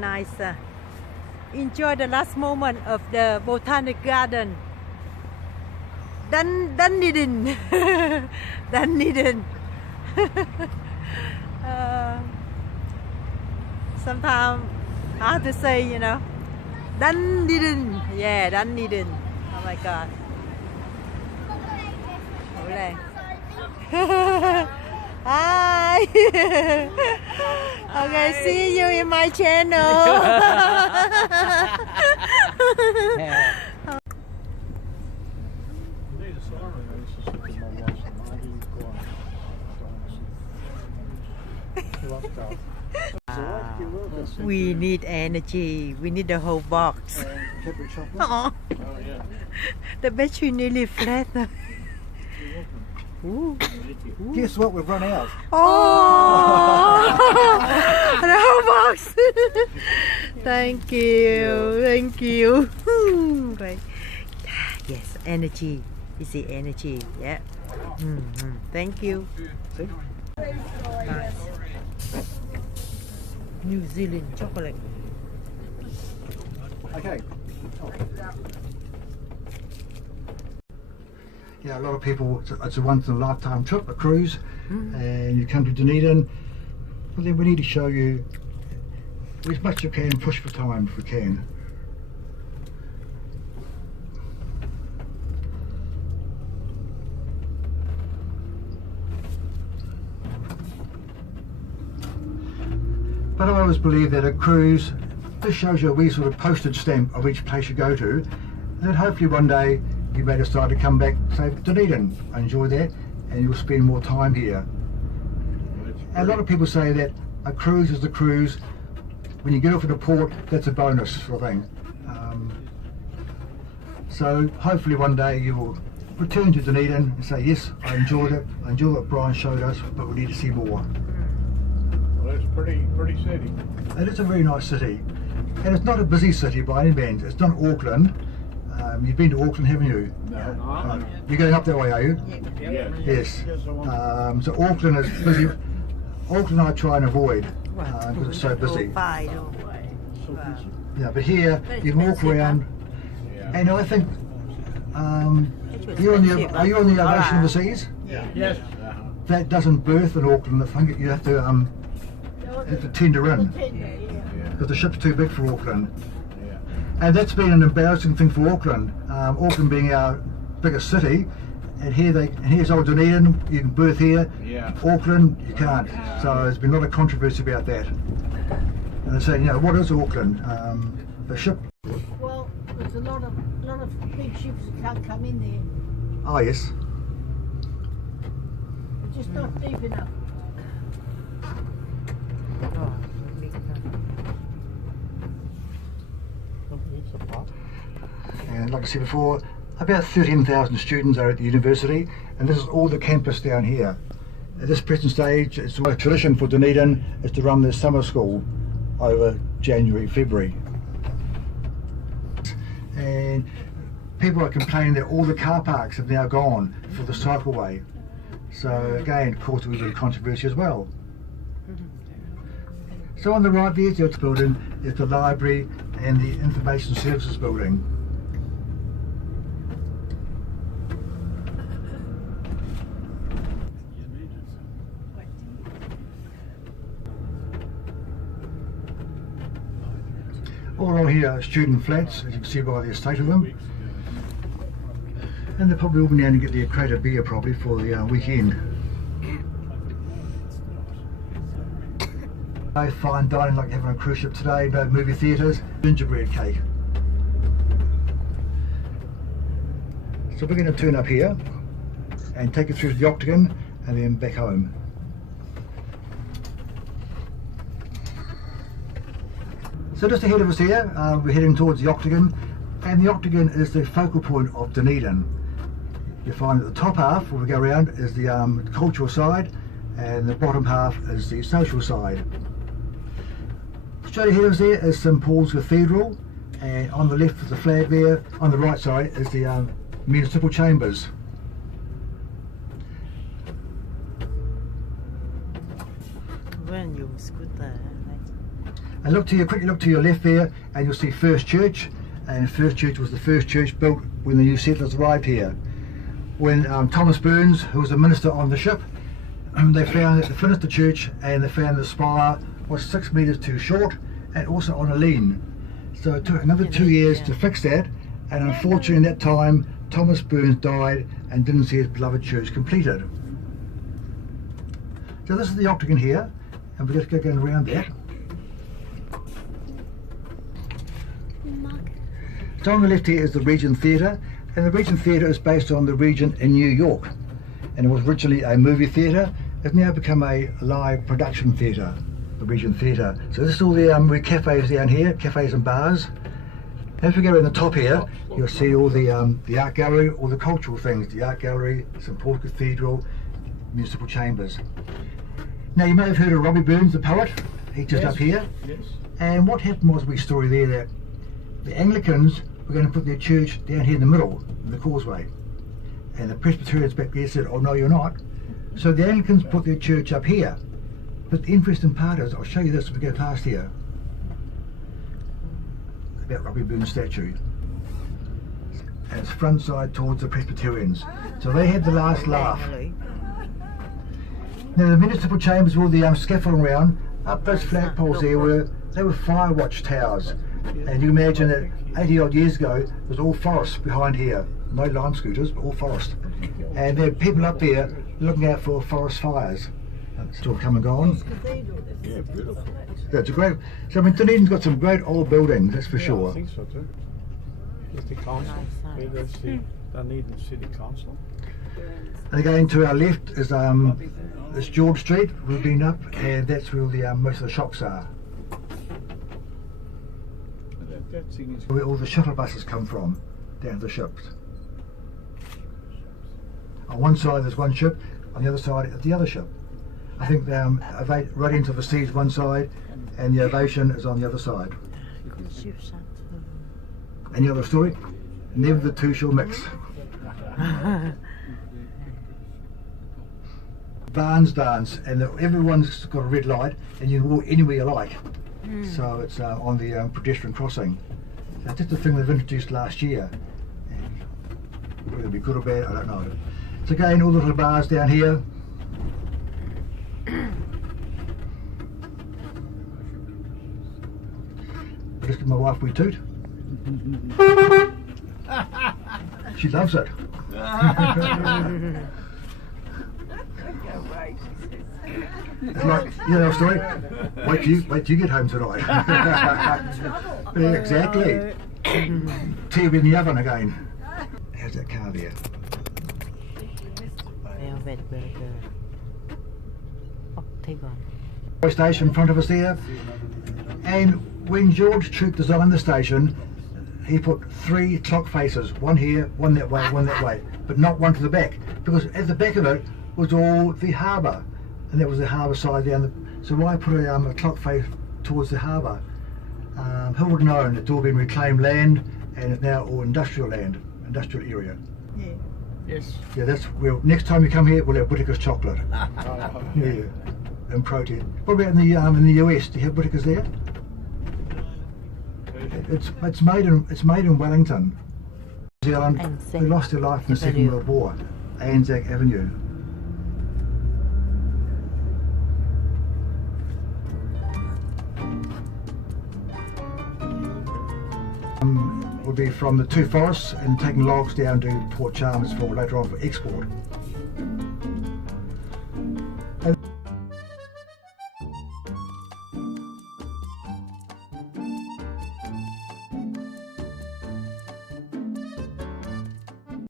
nice. Enjoy the last moment of the botanic garden. Dunedin. Dunedin. Sometimes hard to say, you know. Dunedin. Yeah, Dunedin. Oh my God. Hi. Okay, see you in my channel. We need energy. We need the whole box. Oh, the battery nearly flat. Ooh. Guess what? We've run out. Oh, the whole box. Thank you. Thank you. Right. Yes, energy. You see energy. Yeah. Thank you. See? Nice. New Zealand chocolate. Okay. Yeah, a lot of people, it's a once in a lifetime trip, a cruise, and you come to Dunedin. Well, then we need to show you as much as you can, push for time if we can. But I always believe that a cruise, this shows you a wee sort of postage stamp of each place you go to, and then hopefully one day you may decide to come back, say, Dunedin, enjoy that, and you'll spend more time here. And a lot of people say that a cruise is a cruise. When you get off at a port, that's a bonus sort of thing. So hopefully one day you will return to Dunedin and say, yes, I enjoyed it. I enjoyed what Brian showed us, but we need to see more. Well, it's pretty city. It is a very nice city. And it's not a busy city by any means. It's not Auckland. You've been to Auckland, haven't you? No. You're going up that way, are you? Yes. Yes. So Auckland is busy. Auckland I try and avoid because it's so busy. Yeah, but here you can walk around, and I think are you on the Ovation of the Seas? Yes. That doesn't berth in Auckland. I think you have to tender in because the ship's too big for Auckland. And that's been an embarrassing thing for Auckland. Auckland being our biggest city, and here's old Dunedin, you can berth here. Yeah. Auckland, you can't. So there's been a lot of controversy about that. And they're saying, you know, what is Auckland? The ship. Well, there's a lot of big ships that can't come in there. Oh yes. It's just not deep enough. And like I said before, about 13,000 students are at the university, and this is all the campus down here. At this present stage, it's a tradition for Dunedin is to run their summer school over January, February. And people are complaining that all the car parks have now gone for the cycleway. So again, caused a little bit of controversy as well. So on the right there's the building, is the library and the information services building. All along here are student flats, as you can see by the estate of them. And they're probably all been down to get their crate of beer probably for the weekend. No fine dining like having a cruise ship today, no movie theatres, gingerbread cake. So we're going to turn up here and take it through to the Octagon and then back home. So just ahead of us here, we're heading towards the Octagon, and the Octagon is the focal point of Dunedin. You'll find that the top half, where we go around, is the cultural side, and the bottom half is the social side. Straight ahead of us there is St Paul's Cathedral, and on the left is the flag there, on the right side is the municipal chambers. And quickly look to your left there, and you'll see First Church. And First Church was the first church built when the new settlers arrived here. When Thomas Burns, who was a minister on the ship, they finished the church, and they found the spire was 6 metres too short and also on a lean. So it took another 2 years to fix that, and unfortunately in that time Thomas Burns died and didn't see his beloved church completed. So this is the Octagon here, and we're just going around that. So on the left here is the Regent Theatre, and the Regent Theatre is based on the Regent in New York, and it was originally a movie theatre. It's now become a live production theatre, the Regent Theatre. So this is all the cafes down here, cafes and bars. As we go in the top here, you'll see all the art gallery, all the cultural things, the art gallery, St Paul's Cathedral, municipal chambers. Now you may have heard of Robbie Burns, the poet. He's just up here. Yes. And what happened was a wee story there that the Anglicans were going to put their church down here in the middle, in the causeway. And the Presbyterians back there said, oh no you're not. So the Anglicans put their church up here. But the interesting part is, I'll show you this as we go past here. About Robbie Burns' statue. And it's front side towards the Presbyterians. So they had the last laugh. Now the municipal chambers with the scaffolding around, up those flagpoles there they were fire watch towers. And you imagine that 80 odd years ago there was all forest behind here. No lime scooters, but all forest. And there are people up there looking out for forest fires. It's still come and gone. Yeah, beautiful. Yeah, it's a great. So I mean, Dunedin's got some great old buildings, that's for Yeah, sure. I think so too. There's the council. Yeah, that's the Dunedin City Council. And again to our left is this George Street. We've been up, and that's where the most of the shops are. That thing is Where all the shuttle buses come from, down to the ships. On one side there's one ship, on the other side is the other ship. I think right into the sea's one side, and the Ovation is on the other side. Any other story? Never the two shall mix. Barns dance, and everyone's got a red light, and you can walk anywhere you like. So it's on the pedestrian crossing. That's just a thing they've introduced last year. And whether it'll be good or bad, I don't know. So again, all the little bars down here. I just give my wife a wee toot. She loves it. It's like, you know, story. Wait till you get home tonight. Yeah, exactly. Tea in the oven again. How's that car there? Velvet burger. Octagon. Station in front of us there. And when George Troop designed the station, he put 3 clock faces, one here, one that way, one that way, but not one to the back, because at the back of it was all the harbour, and that was the harbour side there. So why put a clock face towards the harbour? Who would have known? It's all been reclaimed land, and it's now all industrial land, industrial area. Yeah. yes. Yeah, that's where next time you come here, we'll have Whittaker's chocolate. Yeah, and protein. What about in the US? Do you have Whittaker's there? It's made in Wellington, New Zealand. They lost their life in the Second World War. Anzac Avenue. Would be from the two forests and taking logs down to Port Chalmers for later on for export.